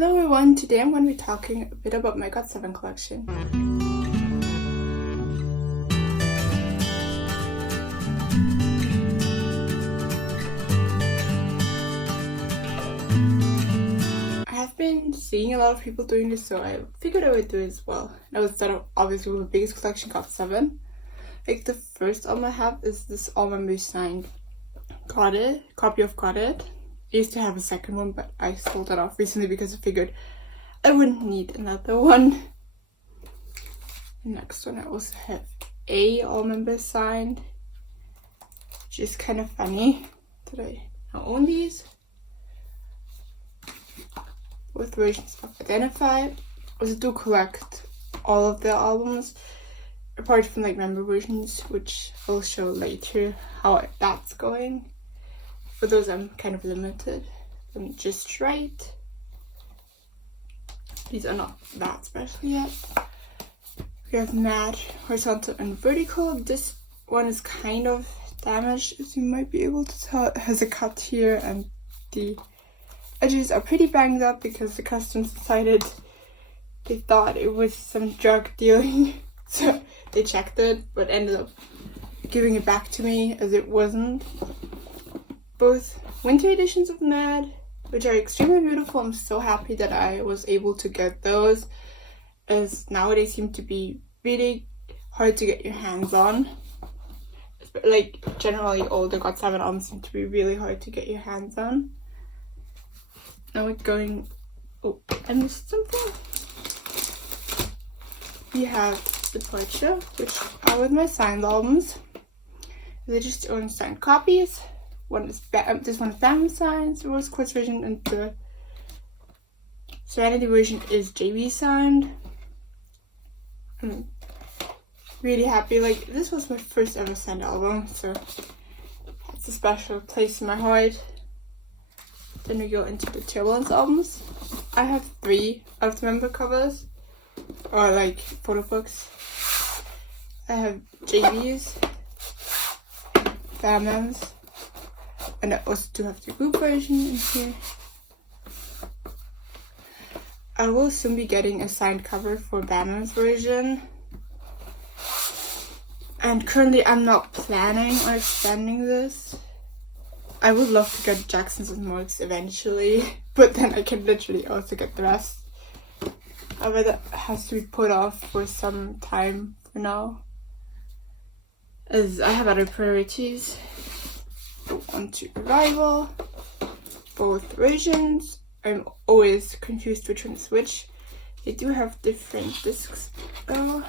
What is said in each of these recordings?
Hello everyone, today I'm going to be talking a bit about my Got7 collection. I have been seeing a lot of people doing this, so I figured I would do it as well. I would start off obviously with the biggest collection, Got7. Like the first album I have is this all members signed copy of Got It. I used to have a second one, but I sold that off recently because I figured I wouldn't need another one. The next one I also have all members signed, which is kind of funny that I now own these. Both versions of Identify. I also do collect all of their albums, apart from like member versions, which I'll show later how that's going. For those I'm kind of limited. I'm just right. These are not that special yet. We have matte, horizontal and vertical. This one is kind of damaged, as you might be able to tell. It has a cut here and the edges are pretty banged up because the customs decided they thought it was some drug dealing. So they checked it but ended up giving it back to me as it wasn't. Both winter editions of Mad, which are extremely beautiful. I'm so happy that I was able to get those, as nowadays seem to be really hard to get your hands on. Like generally all the Got7 albums seem to be really hard to get your hands on. Now we're going, oh, I missed something. We have Departure, which are with my signed albums. They're just own signed copies. This one is Diamond Signs, the Rose Quartz version, and the Serenity version is JB signed. I'm really happy. Like, this was my first ever signed album, so it's a special place in my heart. Then we go into the Turbulence albums. I have 3 of the member covers, or like Photobooks. I have JB's, Batman's, and I also do have the group version in here. I will soon be getting a signed cover for Batman's version. And currently I'm not planning on expanding this. I would love to get Jackson's and Morgs eventually, but then I can literally also get the rest. However, that has to be put off for some time for now, as I have other priorities. On to Arrival, both versions. I'm always confused which one is which. They do have different discs though.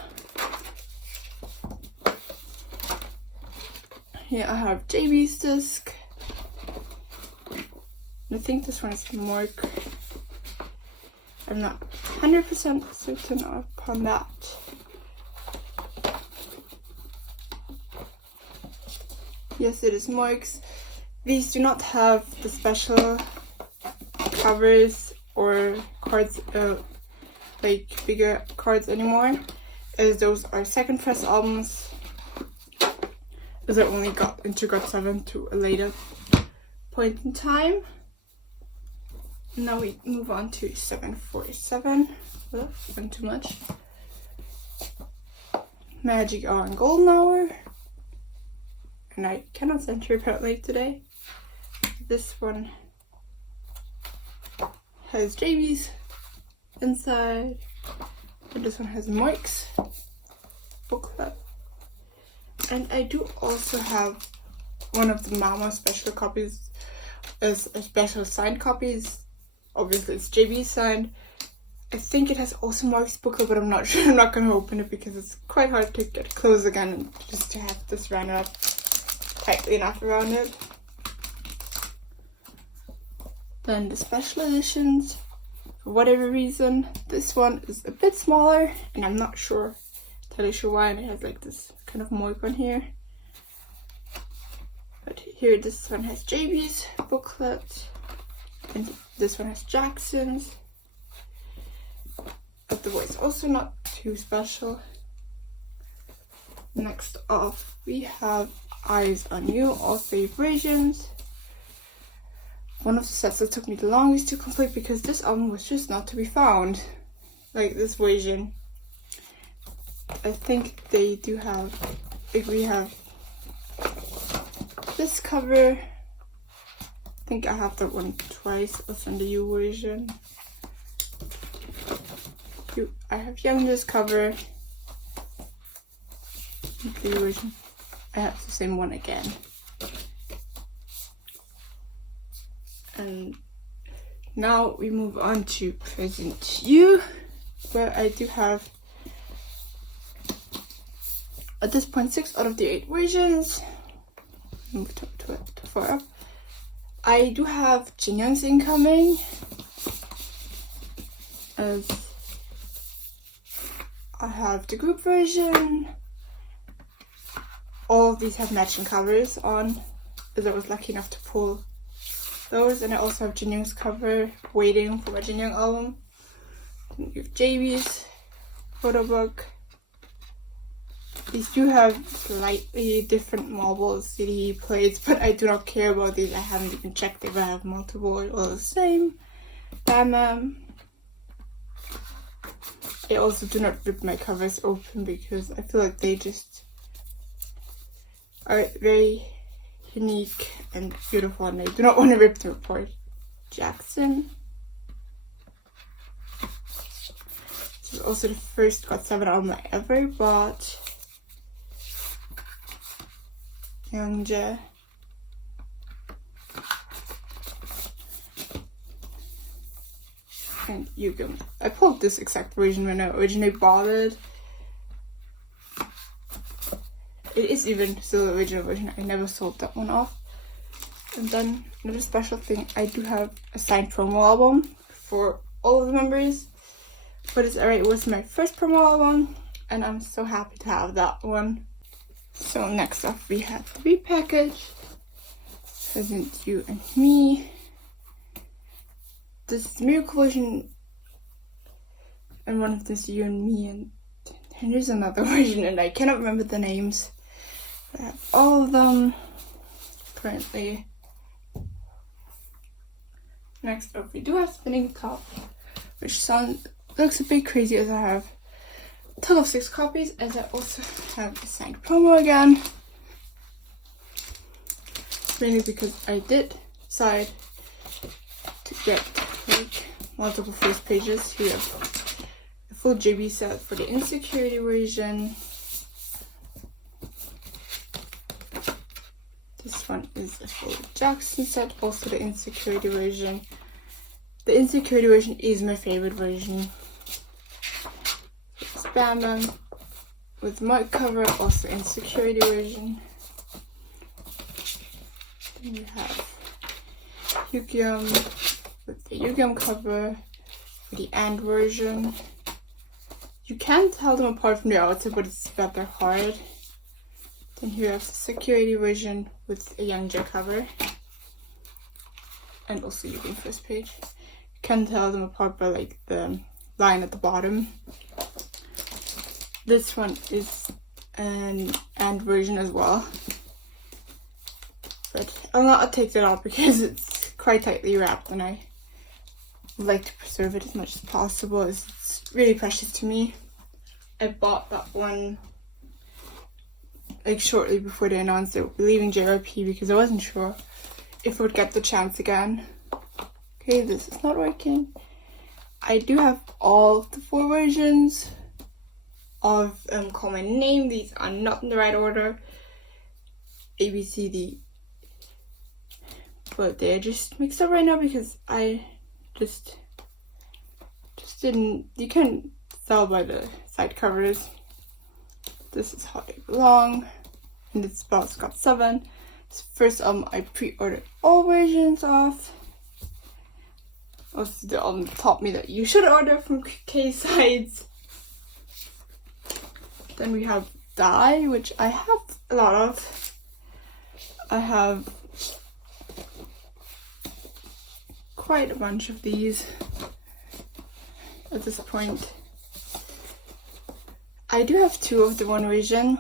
Here I have JB's disc. I think this one is Morg. I'm not 100% certain upon that. Yes, it is Morg's. These do not have the special covers or cards, like bigger cards anymore, as those are second press albums, as I only got into Got7 to a later point in time. Now we move on to 747. Oh, went too much. Magic Hour and Golden Hour. And I cannot center apparently today. This one has JB's inside, and this one has Mike's booklet. And I do also have one of the Mama special copies as a special signed copies. Obviously it's JB signed. I think it has also Mark's booklet, but I'm not sure. I'm not going to open it because it's quite hard to get close again and just to have this round up tightly enough around it. Then the special editions, for whatever reason, this one is a bit smaller, and I'm not entirely sure why, and it has like this kind of Morg one here. But here this one has JB's booklet, and this one has Jackson's. But the voice also not too special. Next off we have Eyes on You, all 3 versions. one of the sets that took me the longest to complete because this album was just not to be found. Like this version. I think they do have, like we have this cover. I think I have that one twice, also in the U version. I have Younger's cover. The U version. I have the same one again. And now we move on to Present You, where I do have, at this point, 6 out of the 8 versions. Move to far up. I do have Jin Young's incoming, as I have the group version. All of these have matching covers on, as I was lucky enough to pull those. And I also have Jin Young's cover, Waiting for my Jin Young album. And you have JB's Photobook. These do have slightly different marble CD plates, but I do not care about these. I haven't even checked if I have multiple or all the same. Bam. I also do not rip my covers open because I feel like they just are very unique and beautiful, and I do not want to rip them apart. Jackson. This is also the first Got7 album I ever bought. Youngja. And Yugam. I pulled this exact version when I originally bought it. It is even still the original version. I never sold that one off. And then another special thing, I do have a signed promo album for all of the members. But it's alright, it was my first promo album, and I'm so happy to have that one. So next up we have the repackage. Present You and Me. This is the Miracle version, and one of this You and Me, and there's another version, and I cannot remember the names. I have all of them currently. Next up we do have Spinning Top, which looks a bit crazy as I have a total of 6 copies, as I also have a signed promo again. Mainly because I did decide to get like multiple first pages. Here have a full JB set for the Insecurity version. This one is a full Jackson set, also the Insecurity version. The Insecurity version is my favorite version. It's Bam Bam with mud cover, also Insecurity version. Then we have Yugyeom with the Yugyeom cover for the And version. You can tell them apart from the outside, but it's rather hard. Then here we have the Security version with a Youngja cover. And also Yugyeom first page. You can tell them apart by like the line at the bottom. This one is an And version as well. But I'll not take that out because it's quite tightly wrapped, and I would like to preserve it as much as possible. It's really precious to me. I bought that one like shortly before they announced they would be leaving JYP because I wasn't sure if I would get the chance again. Okay, this is not working. I do have all of the 4 versions of Call My Name. These are not in the right order. A, B, C, D. But they're just mixed up right now because I just didn't. You can't tell by the side covers. This is How They Belong, and it's about Got7. This first album I pre-ordered all versions of. Also, the album taught me that you should order from K-Sides. Then we have Die, which I have a lot of. I have quite a bunch of these at this point. I do have 2 of the one version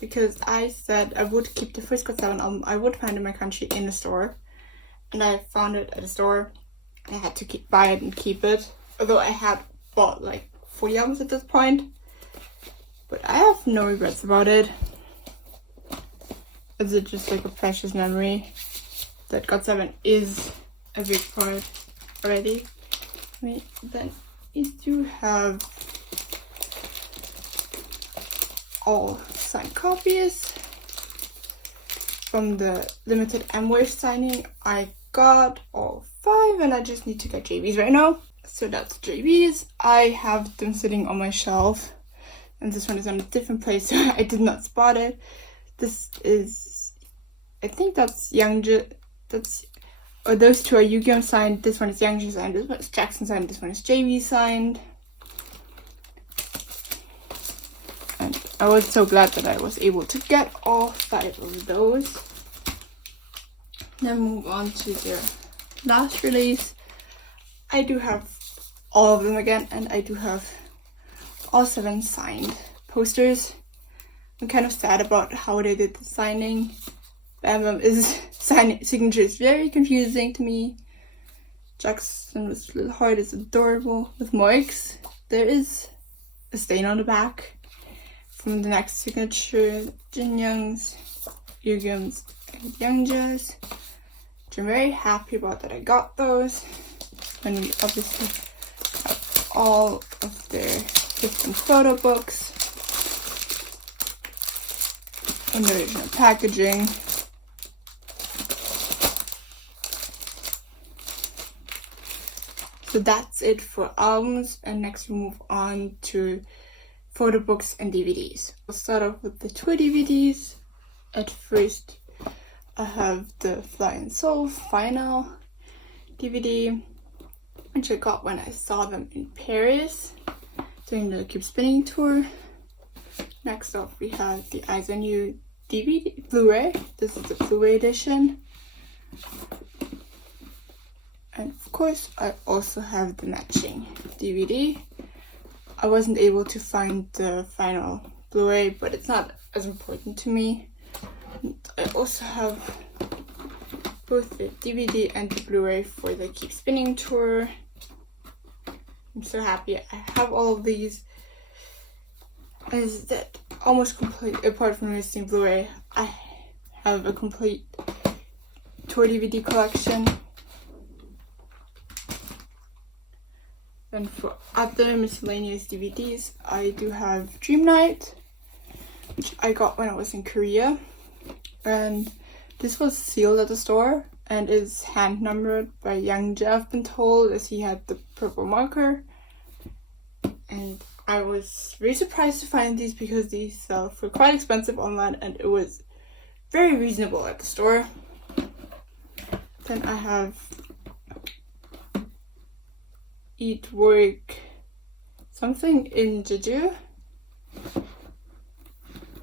because I said I would keep the first Got7 album I would find in my country in a store, and I found it at a store. I had to buy it and keep it, although I had bought like 40 albums at this point. But I have no regrets about it. It's just like a precious memory that Got7 is a big part already. I mean, then you do have all signed copies from the limited M-Wave signing. I got all 5 and I just need to get JBs right now. So that's JBs. I have them sitting on my shelf and this one is on a different place, so I did not spot it. This is, I think that's those two are Yu-Gi-Oh! Signed, this one is Youngji signed, this one is Jackson signed, this one is JB signed. And I was so glad that I was able to get all 5 of those. Then move on to their last release. I do have all of them again, and I do have all 7 signed posters. I'm kind of sad about how they did the signing. Is signature is very confusing to me. Jackson with little heart is adorable. With Moix, there is a stain on the back from the next signature. Jin Young's, Yu-Gi-Oh's, and Youngja's. Which I'm very happy about that I got those. And we obviously have all of their different photo books in the original packaging. So that's it for albums, and next we move on to photo books and DVDs. We'll start off with the tour DVDs. At first, I have the Fly and Soul Final DVD, which I got when I saw them in Paris during the Keep Spinning tour. Next up, we have the Eyes on You DVD Blu-ray. This is the Blu-ray edition. And of course, I also have the matching DVD. I wasn't able to find the final Blu-ray, but it's not as important to me. And I also have both the DVD and the Blu-ray for the Keep Spinning tour. I'm so happy I have all of these. Is that almost complete, apart from missing Blu-ray, I have a complete tour DVD collection. Then for other miscellaneous DVDs, I do have Dream Night, which I got when I was in Korea. And this was sealed at the store and is hand numbered by Youngja, I've been told, as he had the purple marker. And I was very surprised to find these because these sell for quite expensive online and it was very reasonable at the store. Then I have Eat, Work, Something in Jeju,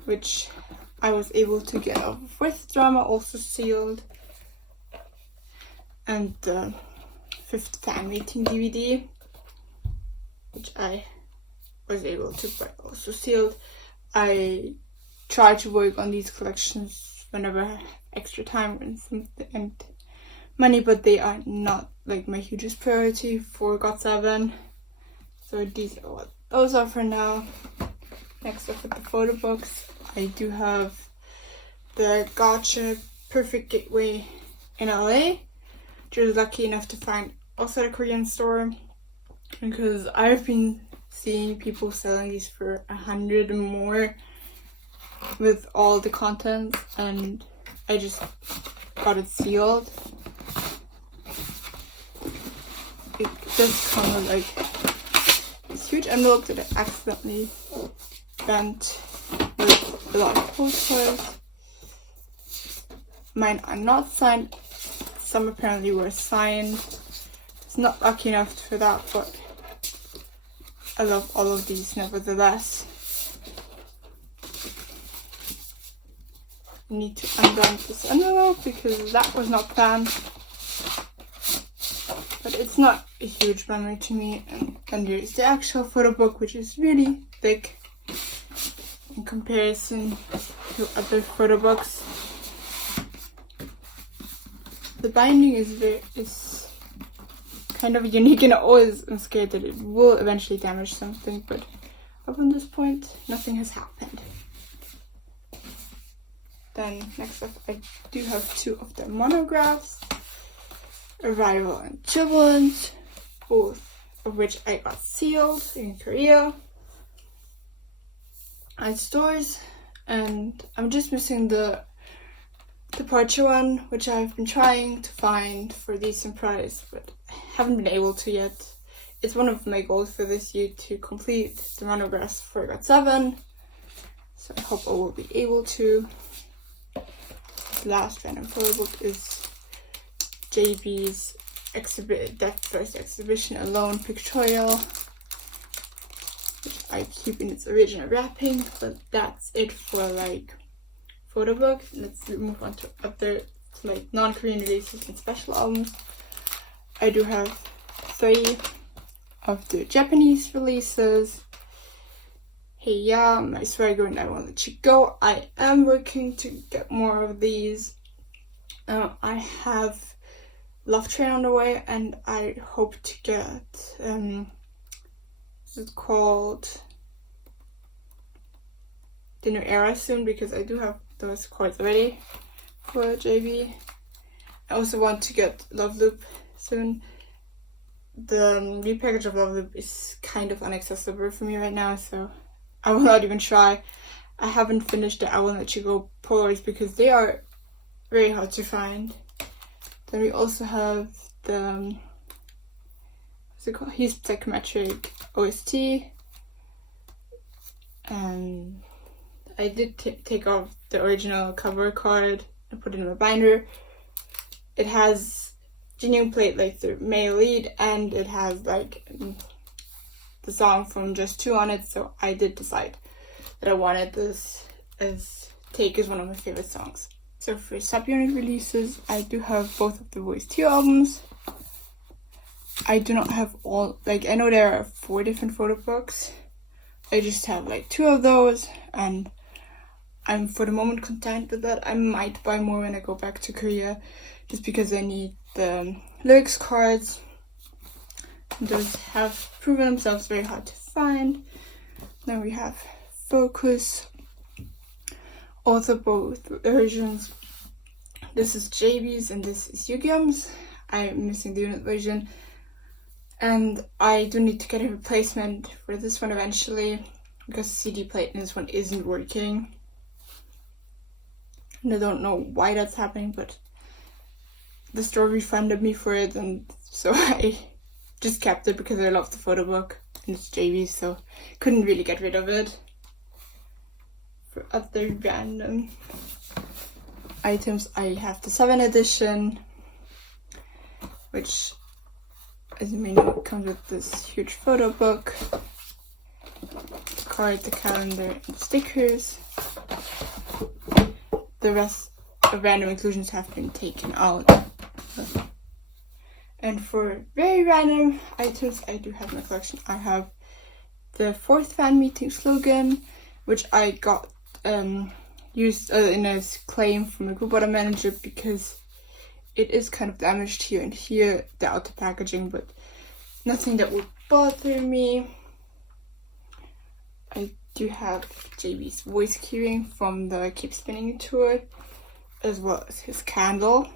which I was able to get off of With Drama, also sealed. And the 5th fan meeting DVD, which I was able to buy, also sealed. I try to work on these collections whenever I have extra time and money, but they are not like my hugest priority for Got7. So these are what those are for now. Next up with the photo books, I do have the Gotcha Perfect Gateway in LA, which I was lucky enough to find also at a Korean store, because I've been seeing people selling these for 100 and more with all the contents, and I just got it sealed. It does come with like this huge envelope that I accidentally bent with a lot of postcards. Mine are not signed. Some apparently were signed. It's not lucky enough for that, but I love all of these nevertheless. I need to unbend this envelope because that was not planned. But it's not a huge memory to me. And then there's the actual photo book, which is really thick in comparison to other photo books. The binding is kind of unique, and I'm scared that it will eventually damage something, but up on this point, nothing has happened. Then next up, I do have two of the monographs, Arrival and Jubilant, both of which I got sealed in Korea at stores, and I'm just missing the Departure one, which I've been trying to find for a decent price, but haven't been able to yet. It's one of my goals for this year to complete the monographs for Got7, so I hope I will be able to. The last random photo book is JB's Death First Exhibition Alone pictorial, which I keep in its original wrapping, but that's it for like Photobooks. Let's move on to other like non-Korean releases and special albums. I do have 3 of the Japanese releases. Hey yeah, My Swagger and I Won't Let You Go. I am working to get more of these. I have Love Train on the way, and I hope to get what's it called? The New Era soon, because I do have those cards already for JB. I also want to get Love Loop soon. The repackage of Love Loop is kind of inaccessible for me right now, so I will not even try. I haven't finished the I Will Let You Go Polaroids because they are very hard to find. Then we also have the what's it called? He's Psychometric OST, and I did take off the original cover card and put it in my binder. It has Jinyoung played like the male lead, and it has like the song from Just Two on it, so I did decide that I wanted this as Take is one of my favorite songs. So for subunit releases, I do have both of the Voice 2 albums. I do not have all, like I know there are 4 different photo books. I just have like 2 of those, and I'm for the moment content with that. I might buy more when I go back to Korea, just because I need the lyrics cards. Those have proven themselves very hard to find. Then we have Focus. Also both versions. This is JB's and this is Yugyum's. I'm missing the unit version. And I do need to get a replacement for this one eventually, because the CD plate in this one isn't working. And I don't know why that's happening, but the store refunded me for it, and so I just kept it because I love the photo book and it's JB, so couldn't really get rid of it. For other random items, I have the 7 edition, which, as you may know, comes with this huge photo book, the card, the calendar, and stickers. The rest of random inclusions have been taken out. And for very random items, I do have in my collection. I have the 4th fan meeting slogan, which I got used in a claim from a group order manager because it is kind of damaged here and here, the outer packaging, but nothing that would bother me. I do have JB's voice keyring from the Keep Spinning tour, as well as his candle,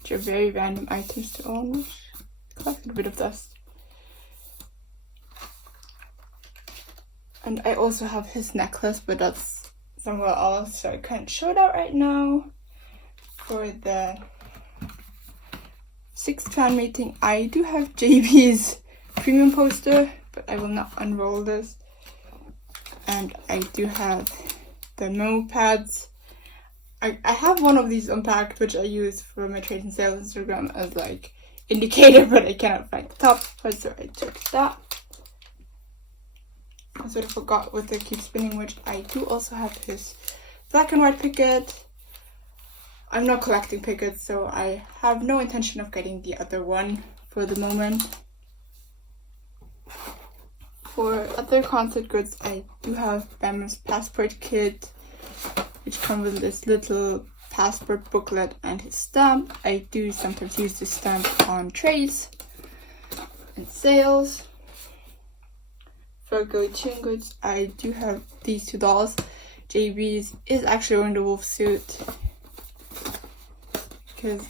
which are very random items to own, which collected a bit of dust. And I also have his necklace, but that's somewhere else, so I can't show that right now. For the 6th fan meeting, I do have JB's premium poster, but I will not unroll this. And I do have the memo pads. I have one of these unpacked, which I use for my trade and sales Instagram as like indicator, but I cannot find the top part, so I took that. I sort of forgot with the Keep Spinning, which I do also have his black and white picket. I'm not collecting pickets, so I have no intention of getting the other one for the moment. For other concert goods, I do have Bam's passport kit, which comes with this little passport booklet and his stamp. I do sometimes use the stamp on trays and sales. For Go-To Goods, I do have these two dolls. JB's is actually wearing the wolf suit because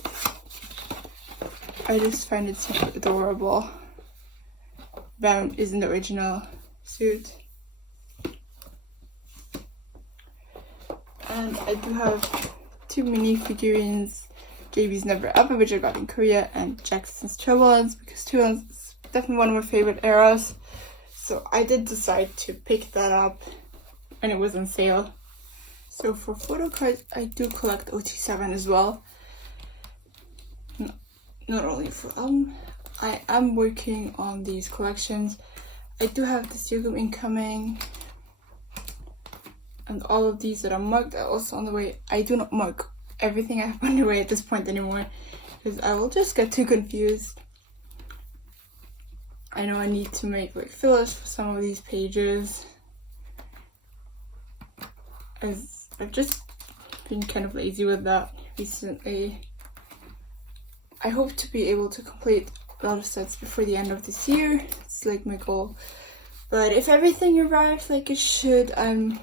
I just find it so adorable. Bam is in the original suit. And I do have two mini figurines. JB's Never Ever, which I got in Korea, and Jackson's Trouble, because Trouble is definitely one of my favorite eras. So I did decide to pick that up when it was on sale. So for Photocards, I do collect OT7 as well. Not only for I am working on these collections. I do have this Yugum incoming, and all of these that are marked are also on the way. I do not mark everything I have on the way at this point anymore, because I will just get too confused. I know I need to make like fillers for some of these pages, as I've just been kind of lazy with that recently. I hope to be able to complete a lot of sets before the end of this year. It's like my goal. But if everything arrives like it should, I'm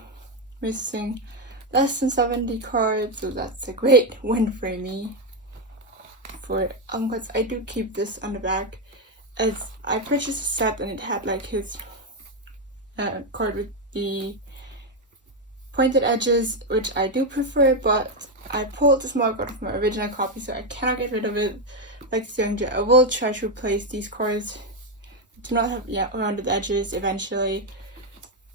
missing less than 70 cards, so that's a great win for me. For album cards, I do keep this on the back, as I purchased a set and it had like his card with the pointed edges, which I do prefer, but I pulled this mark out of my original copy, so I cannot get rid of it. Like this Youngja, I will try to replace these cards. Do not have rounded edges eventually,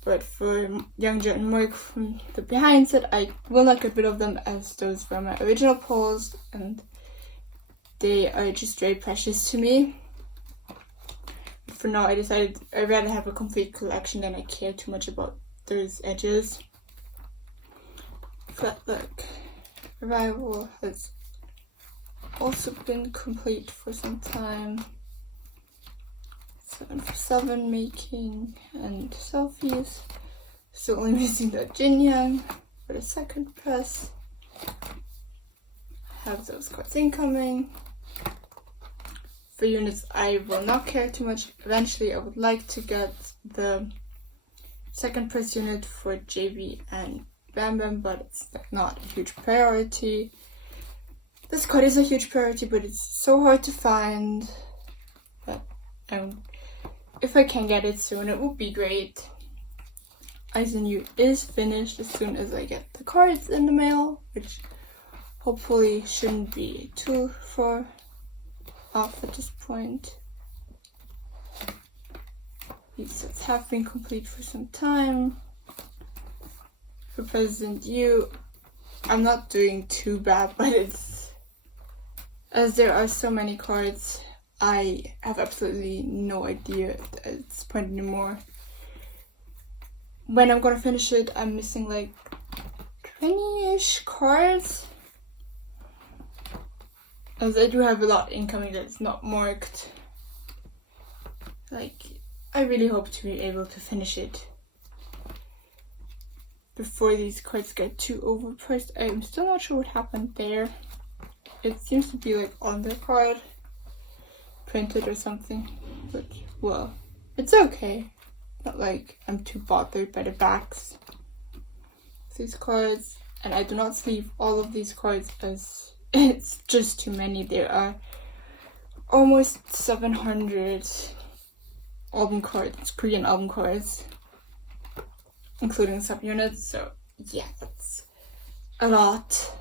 but for Youngja and Mark from the behind set, I will not get rid of them, as those were my original pulls and they are just very precious to me. For now, I decided I'd rather have a complete collection than I care too much about those edges. Flat Look Arrival has also been complete for some time. 7 for 7 making and selfies. Still only missing the Jin Yang for the second press. Have those cards incoming. For units, I will not care too much. Eventually, I would like to get the second press unit for JB and Bam Bam, but it's not a huge priority. This card is a huge priority, but it's so hard to find. But if I can get it soon, it would be great. Aizen is finished as soon as I get the cards in the mail, which hopefully shouldn't be too far off at this point. These sets have been complete for some time. For President Yu, I'm not doing too bad, but it's, as there are so many cards, I have absolutely no idea at this point anymore. When I'm gonna finish it, I'm missing like 20-ish cards, as I do have a lot incoming that's not marked. Like, I really hope to be able to finish it before these cards get too overpriced. I'm still not sure what happened there. It seems to be like on the card, printed or something, but well, it's okay. Not like I'm too bothered by the backs of these cards, and I do not sleeve all of these cards as it's just too many. There are almost 700 album cards, Korean album cards, including subunits, so yeah, that's a lot.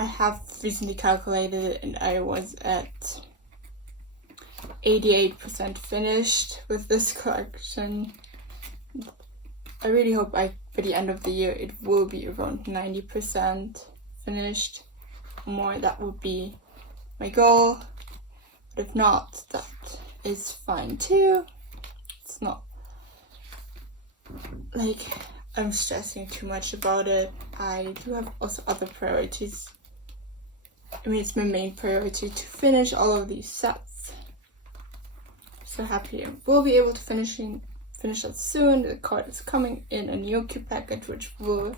I have recently calculated it and I was at 88% finished with this collection. I really hope by the end of the year it will be around 90% finished. More, that would be my goal. But if not, that is fine too. It's not like I'm stressing too much about it. I do have also other priorities. I mean, it's my main priority to finish all of these sets. So happy I will be able to finish that soon. The card is coming in a Nyoku package, which will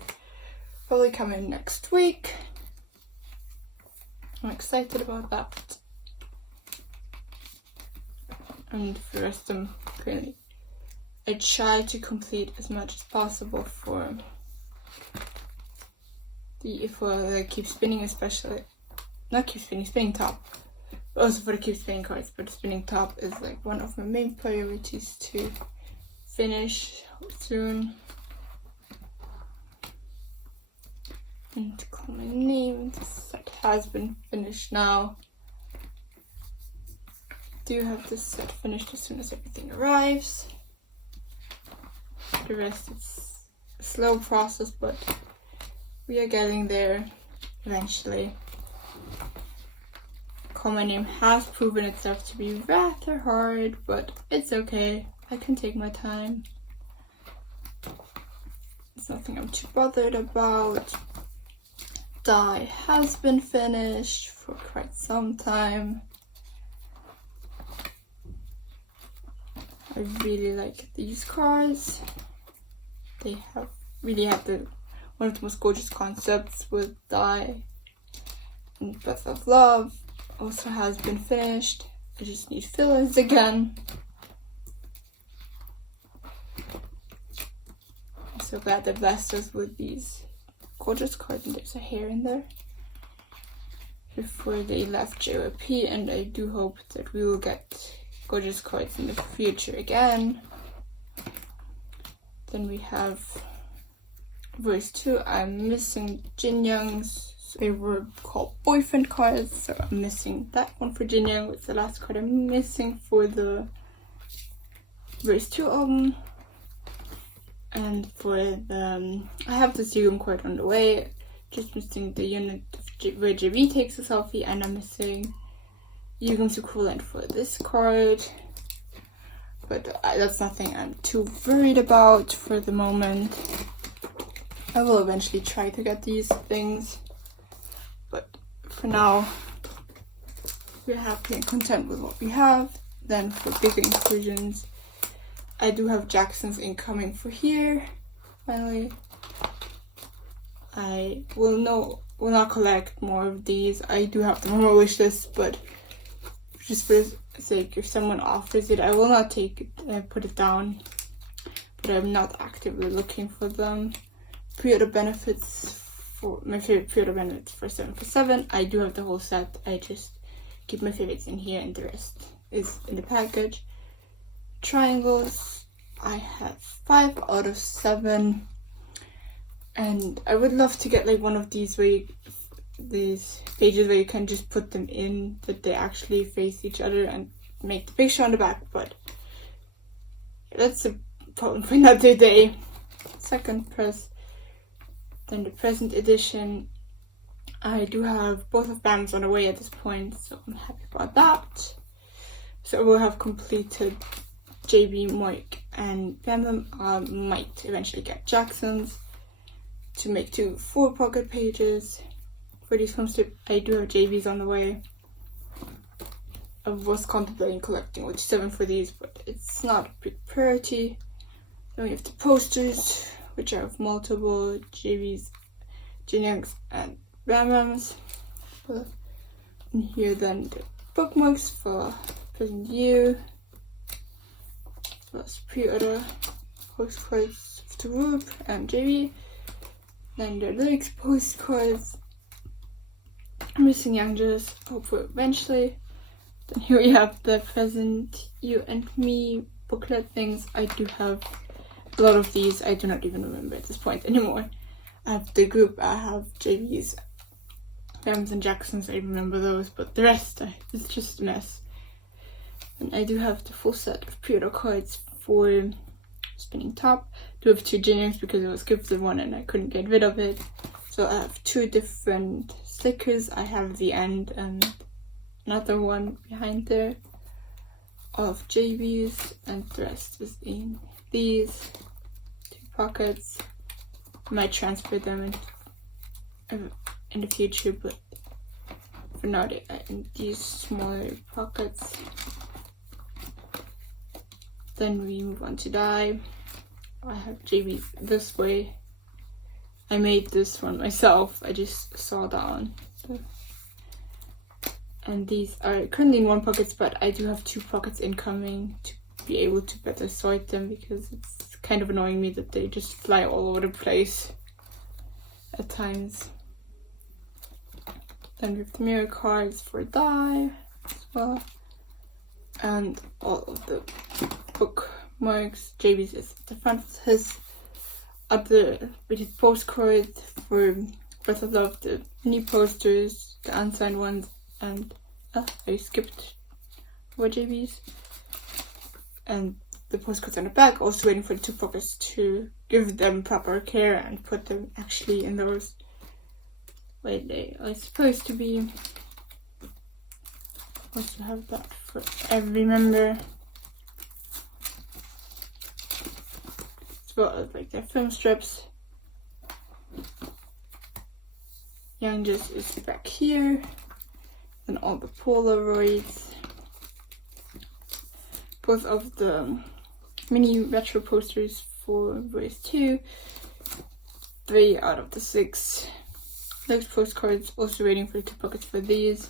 probably coming next week. I'm excited about that. And for the rest I'm currently, I try to complete as much as possible for the keep spinning, especially not keep spinning, spinning top, but also for the keep spinning cards. But the spinning top is like one of my main priorities to finish soon. And to call my name, this set has been finished now. Do have this set finished as soon as everything arrives. The rest is a slow process, but we are getting there eventually. Call My Name has proven itself to be rather hard, but it's okay. I can take my time. It's nothing I'm too bothered about. Die has been finished for quite some time. I really like these cards. They really have one of the most gorgeous concepts with Die. And Breath of Love also has been finished. I just need fillers again. I'm so glad they blessed us with these gorgeous cards, and there's a hair in there before they left JYP, and I do hope that we will get gorgeous cards in the future again. Then we have verse 2. I'm missing Jin Young's. They were called boyfriend cards, so I'm missing that one for Jin Young. It's the last card I'm missing for the verse 2 album. And for the I have the serum card on the way, just missing the unit of where JB takes a selfie, and I'm missing Yugim's equivalent for this card. But that's nothing I'm too worried about for the moment. I will eventually try to get these things, but for now we're happy and content with what we have. Then for bigger inclusions, I do have Jackson's incoming for here. Finally, I will not collect more of these. I do have them on my wish list, but just for the sake, if someone offers it, I will not take it, put it down. But I'm not actively looking for them. Pre-order benefits for my favorite pre-order benefits for 7 for 7. I do have the whole set. I just keep my favorites in here, and the rest is in the package. Triangles, I have 5 out of 7, and I would love to get like one of these these pages where you can just put them in, that they actually face each other and make the picture on the back, but that's a problem for another day. Second press. Then the present edition, I do have both of BAMs on the way at this point, so I'm happy about that. So I will have completed JB, Moik, and Bam. I might eventually get Jackson's to make 2 4 pocket pages. For these films, I do have JB's on the way. I was contemplating collecting which 7 for these, but it's not a big priority. Then we have the posters, which I have multiple JB's, Jin Young's, and Bam's. And here then the bookmarks for present year. Plus pre-order postcards to Roop and JB. Then the lyrics postcards. I'm missing Youngers, hope for eventually. Then here we have the present you and me booklet things. I do have a lot of these. I do not even remember at this point anymore. I have the group, I have JB's, Bams and Jackson's, I remember those, but the rest is just a mess. And I do have the full set of pre-order cards for Spinning Top. I do have 2 Juniors because it was gifted one and I couldn't get rid of it. So I have 2 different stickers. I have the end and another one behind there of JB's, and the rest is in these 2 pockets. I might transfer them in the future, but for now they are in these smaller pockets. Then we move on to Die. I have JB's this way. I made this one myself. I just saw that one. And these are currently in 1 pocket, but I do have 2 pockets incoming to be able to better sort them, because it's kind of annoying me that they just fly all over the place at times. Then we have the mirror cards for die as well. And all of the bookmarks. JB's is at the front with his postcard for Breath of Love, the mini posters, the unsigned ones, and I skipped over JB's. And the postcards on the back, also waiting for the 2 pockets to give them proper care and put them actually in those where they are supposed to be. Also have that for every member, as well as like their film strips. Youngest is back here, and all the Polaroids. Both of the mini retro posters for Blurays 2. 3 out of the 6 next postcards, also waiting for the 2 pockets for these.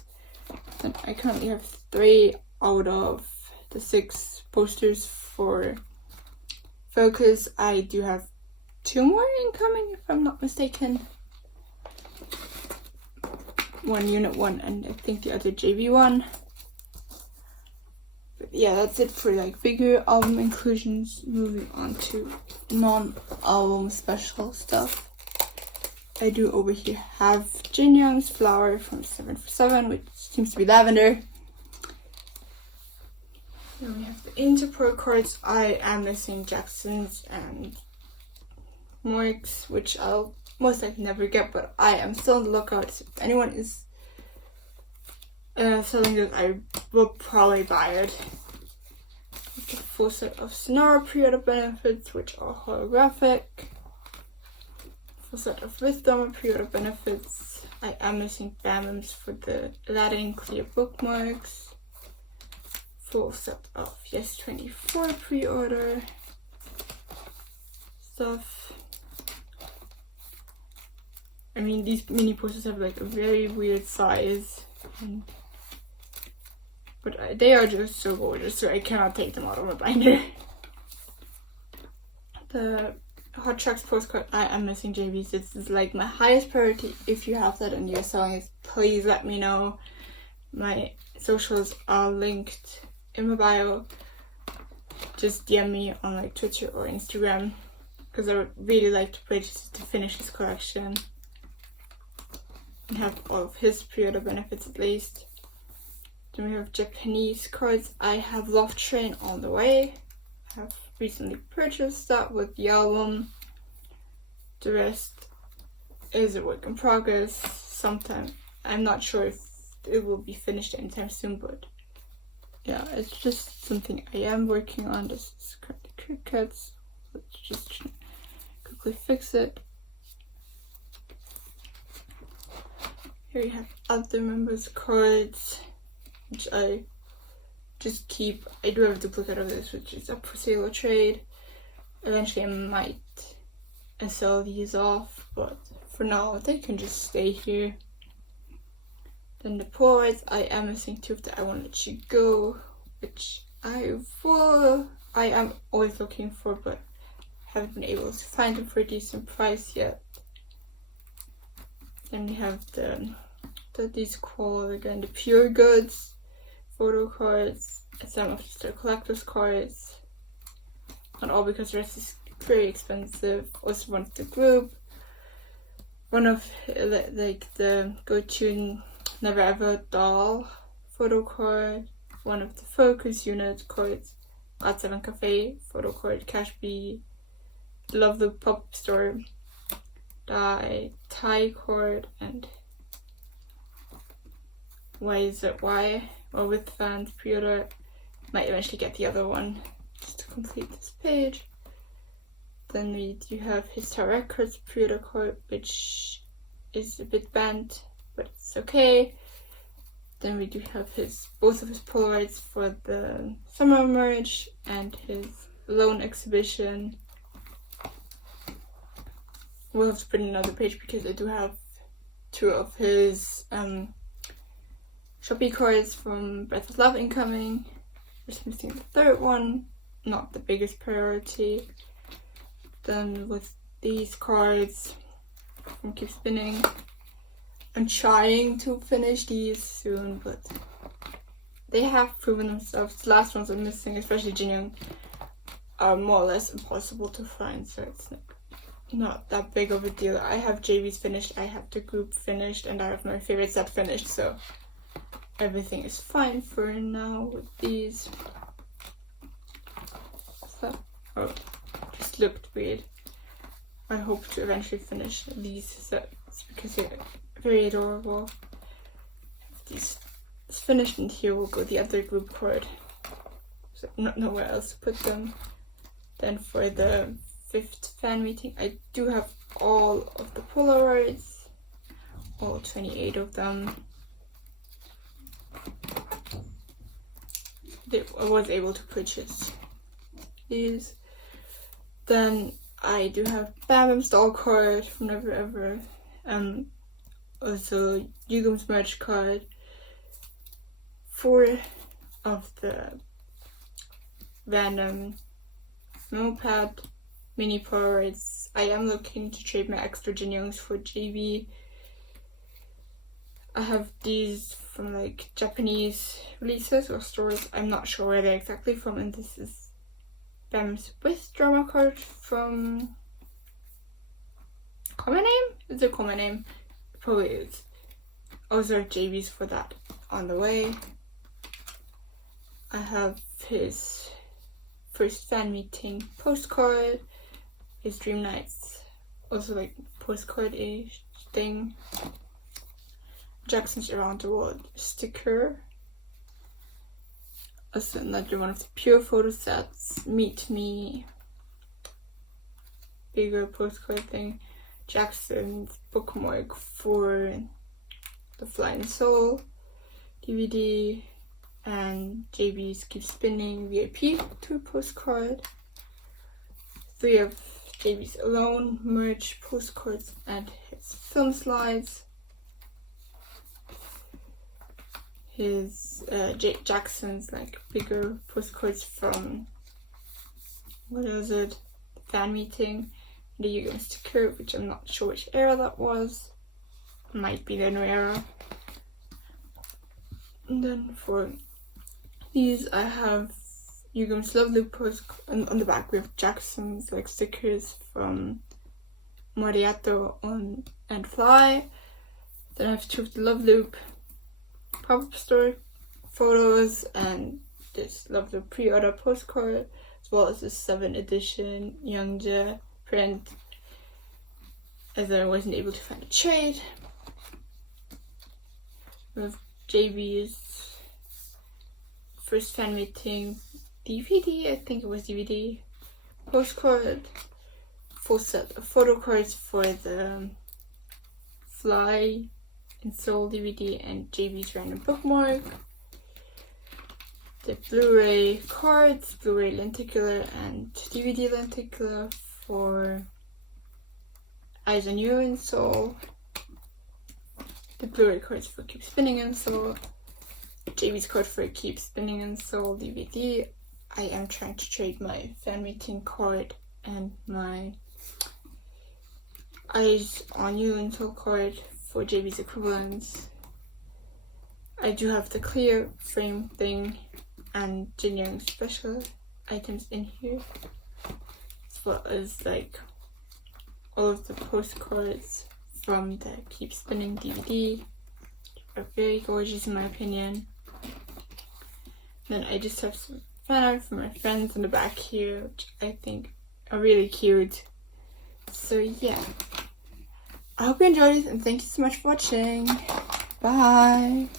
And I currently have 3 out of the 6 posters for Focus. I do have 2 more incoming, if I'm not mistaken. One Unit 1 and I think the other JV 1. But yeah, that's it for like bigger album inclusions. Moving on to non-album special stuff. I do over here have Jin Young's Flower from 7 for 7, which seems to be lavender. Then we have the Interpro cards. I am missing Jackson's and Morix, which I'll most likely never get, but I am still on the lookout. So if anyone is selling those, I will probably buy it. The full set of Sonora pre-order benefits, which are holographic. Full set of Wisdom pre-order benefits. I am missing Bamums for the Aladdin clear bookmarks. Full set of Yes 24 pre-order stuff. I mean, these mini posters have like a very weird size, but they are just so gorgeous, so I cannot take them out of my binder. The Hot Trucks postcard, I am missing JB's. This is like my highest priority. If you have that and you're selling it, please let me know. My socials are linked in my bio. Just DM me on like Twitter or Instagram, because I would really like to purchase it to finish this collection and have all of his pre-order benefits at least. Then we have Japanese cards. I have Love Train on the way. I have recently purchased that with the album. The rest is a work in progress. Sometime, I'm not sure if it will be finished anytime soon, but yeah, it's just something I am working on. This is currently Crickets. Let's just quickly fix it. Here you have other members' cards, which I just keep. I do have a duplicate of this, which is up for sale or trade. Eventually I might sell these off, but for now they can just stay here. Then the Polaroids, I am missing 2 of the I Won't Let You Go, which I am always looking for, but haven't been able to find them for a decent price yet. Then we have these called again the Pure Goods photo cards, and some of the collector's cards. Not all, because the rest is very expensive. Also one of the group, one of like the go-to Never Ever doll photo card, one of the Focus unit cards, Got7 Cafe photo card, Cash B, Love the Pop Store, die tie card, and Why Is It Why? Well, with fans pre-order. Might eventually get the other one just to complete this page. Then we do have his Star Records pre-order card, which is a bit bent, but it's okay. Then we do have both of his Polaroids for the summer merge and his Alone exhibition. will have to put in another page because I do have 2 of his Shopee cards from Breath of Love incoming. Just missing the 3rd one, not the biggest priority. Then with these cards from Keep Spinning, I'm trying to finish these soon, but they have proven themselves. The last ones I'm missing, especially Jinyoung, are more or less impossible to find, so it's not that big of a deal. I have JB's finished, I have the group finished, and I have my favorite set finished, so everything is fine for now with these. So, oh, just looked weird. I hope to eventually finish these sets because they're very adorable. These is finished, and here will go the other group card. So I don't know where else to put them. Then for the 5th fan meeting, I do have all of the Polaroids, all 28 of them. I was able to purchase these. Then I do have Bam install card from Never Ever, also Yugum's merch card, 4 of the random notepad mini Polaroids. I am looking to trade my extra Jinyoungs for JB. I have these from like Japanese releases or stores. I'm not sure where they're exactly from, and this is Bam's with drama card from Common Name? Is it Common Name? It probably is. Also have JB's for that on the way. I have his first fan meeting postcard, his Dream Nights, also like postcard-ish thing. Jackson's Around the World sticker. Also another one of the pure photo sets. Meet Me. Bigger postcard thing. Jackson's bookmark for the Flying Soul DVD. And JB's Keep Spinning VIP tour postcard. 3 of JB's Alone merch postcards and his film slides. His Jackson's like bigger postcards from, what is it, the fan meeting, the Yugo sticker, which I'm not sure which era that was. Might be the new era. And then for these I have Yugum's lovely postcard. On the back we have Jackson's like stickers from Moriato and Fly. Then I have 2 of the Love Loop pop-up store photos and this lovely pre-order postcard, as well as the 7th edition Youngja print, as I wasn't able to find a trade. We have JB's first fan meeting DVD, I think it was DVD, postcard, full set of photo cards for the Fly and Soul DVD and JB's random bookmark, the Blu-ray cards, Blu-ray lenticular and DVD lenticular for Eyes on You and Soul, the Blu-ray cards for Keep Spinning and Soul, JB's card for Keep Spinning and Soul DVD. I am trying to trade my fan meeting card and my Eyes on You and Soul card for JB's equivalents. I do have the clear frame thing and Jinyoung special items in here, as well as like all of the postcards from the Keep Spinning DVD. Are very gorgeous in my opinion. Then I just have some fan art from my friends in the back here, which I think are really cute. So yeah, I hope you enjoyed it and thank you so much for watching. Bye!